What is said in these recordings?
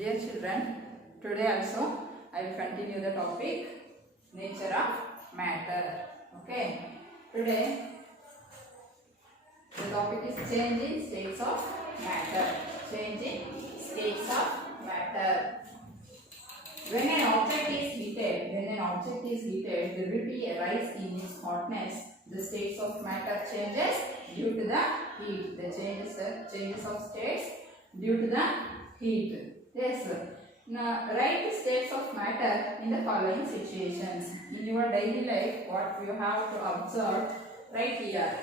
Dear children, today also I will continue the topic nature of matter. Okay. Today the topic is changing states of matter. Changing states of matter. When an object is heated, there will be a rise in its hotness. The states of matter changes due to the heat. The changes of states due to the heat. Yes. Now write the states of matter in the following situations. In your daily life, what you have to observe right here.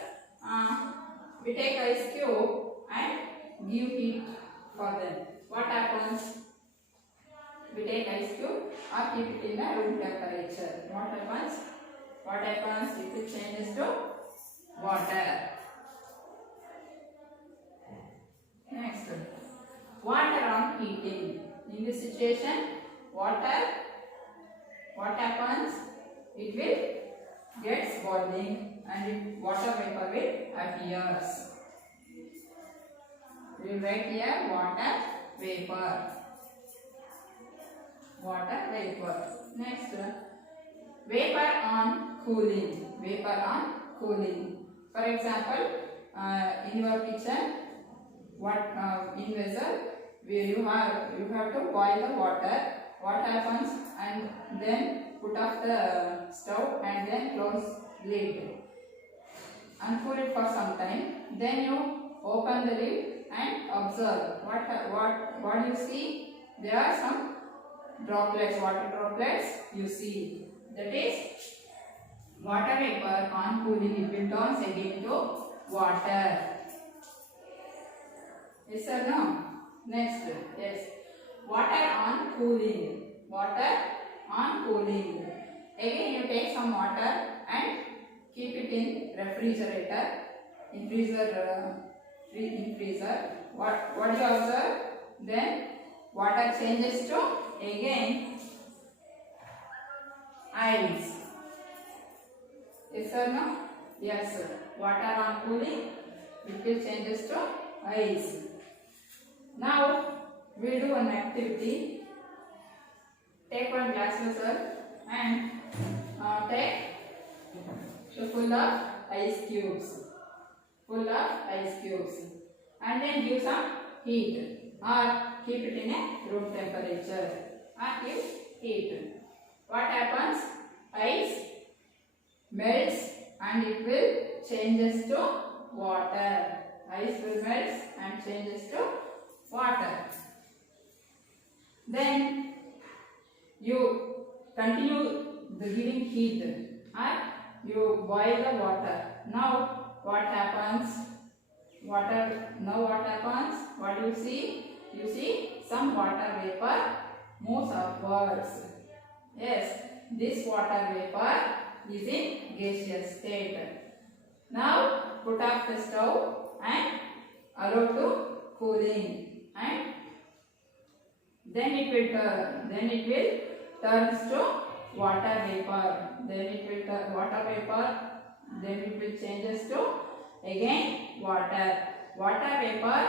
We take ice cube and give heat for them. What happens? We take ice cube or keep it in a room temperature. What happens? What happens if it changes to water? Next, water on heating. In this situation, water, what happens? It will gets boiling and water vapor will appears. We will write here water vapor. Water vapor. Next, vapor on cooling. Vapor on cooling. For example, in your kitchen, in vessel where you have to boil the water. What happens? And then put off the stove and then close lid and cool it for some time. Then you open the lid and observe what you see. There are some droplets, water droplets you see. That is water vapor on cooling. It will turn again to water. Yes or no? Next, yes. Water on cooling. Water on cooling. Again you take some water and keep it in refrigerator. In freezer. What do you observe? Then water changes to again ice. Yes or no? Yes. Water on cooling, it will changes to ice. Now we do an activity. Take one glass vessel and take full of ice cubes. Full of ice cubes. And then give some heat or keep it in a room temperature. Or give heat. What happens? Ice melts and it will changes to water. Ice will melt and changes to water. Then you continue the giving heat and you boil the water. Now what happens? What happens? What do you see? You see some water vapor moves upwards. Yes, this water vapor is in gaseous state. Now put off the stove and allow to cooling. And then it will turns to water vapor. Then it will water vapor. Then it will changes to again water. Water vapor.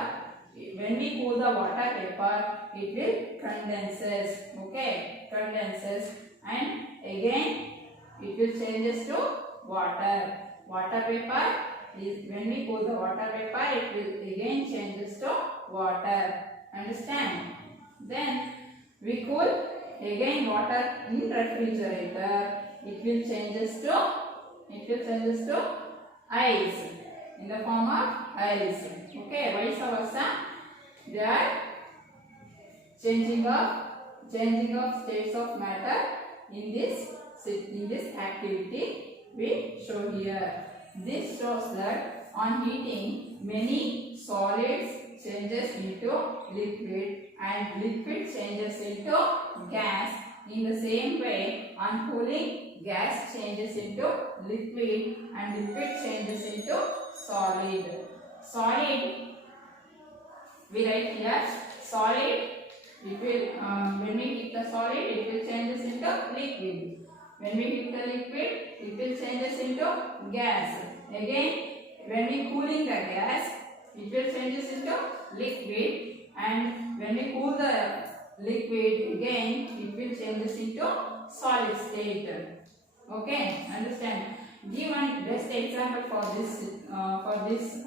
When we cool the water vapor, it will condenses. Okay, condenses, and again it will changes to water. Water vapor is when we cool the water vapor, it will again changes to water. Understand? Then we cool again water in refrigerator. It will changes to ice in the form of ice. Okay, vice versa. They are changing of states of matter in this activity we show here. This shows that on heating many solids changes into liquid and liquid changes into gas. In the same way, on cooling, gas changes into liquid and liquid changes into solid. Solid, we write here, solid, it will, when we heat the solid, it will changes into liquid. When we heat the liquid, it will changes into gas. Again, when we cooling the gas, it will changes into liquid, and when we cool the liquid, again it will changes into solid state. Okay, understand? Give one best example for this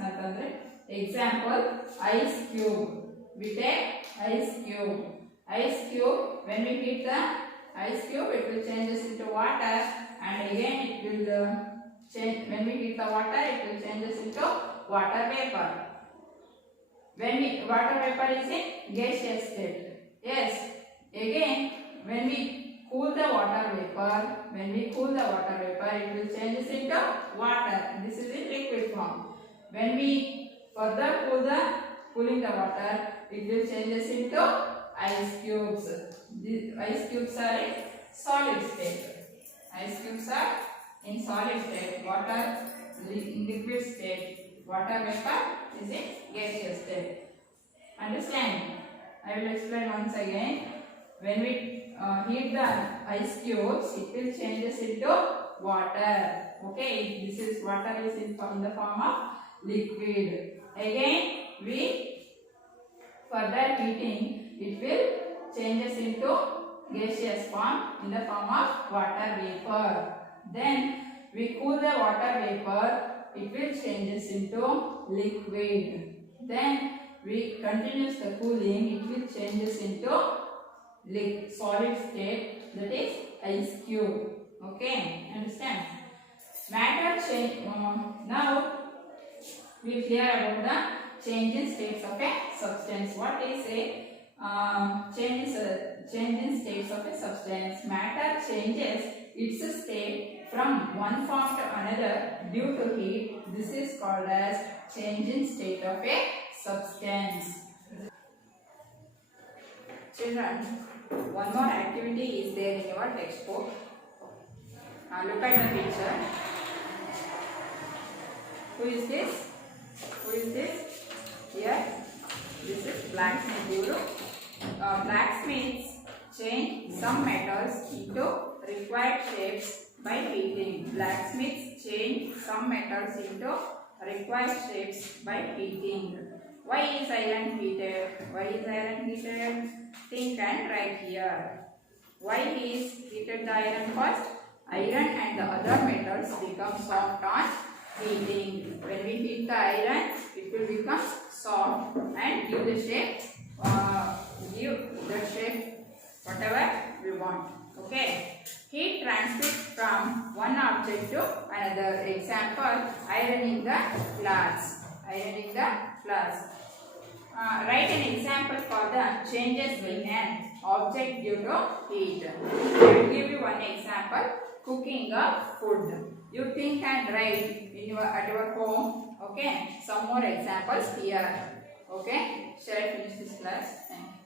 example, ice cube. We take ice cube. Ice cube, when we heat the ice cube, it will changes into water, and again it will change. When we heat the water, it will changes into water vapor. When water vapor is in gaseous state. Yes. Again, when we cool the water vapor, it will changes into water. This is in liquid form. When we further cooling the water, it will changes into ice cubes. These ice cubes are in solid state. Ice cubes are in solid state. Water in liquid state. Water vapor is in gaseous state. Understand? I will explain once again. When we heat the ice cubes, it will changes into water. Okay, this is water is in the form of liquid. Again, we further heating, it will changes into gaseous form in the form of water vapor. Then we cool the water vapor, it will changes into liquid. Then we continues the cooling, it will changes into solid state, that is ice cube. Okay, understand? Matter change. Now we clear about the change in states of a substance. What is a change in states of a substance? Matter changes its state from one form to another due to heat. This is called as change in state of a substance. Children, one more activity is there in your textbook. Look at the picture. Who is this? Who is this? Here, this is blacksmith guru. Blacksmiths change some metals into required shapes by heating. Blacksmiths change some metals into required shapes by heating. Why is iron heated? Why is iron heated? Think and write here. Why is heated the iron first? Iron and the other metals become soft on heating. When we heat the iron, it will become soft and give the shape, whatever we want. Okay. Heat transfers from one object to another. Example, ironing the clothes. Ironing the clothes. Write an example for the changes in an object due to heat. I will give you one example. Cooking of food. You think and write at your home. Okay. Some more examples here. Okay. Shall I finish this class? Thank you.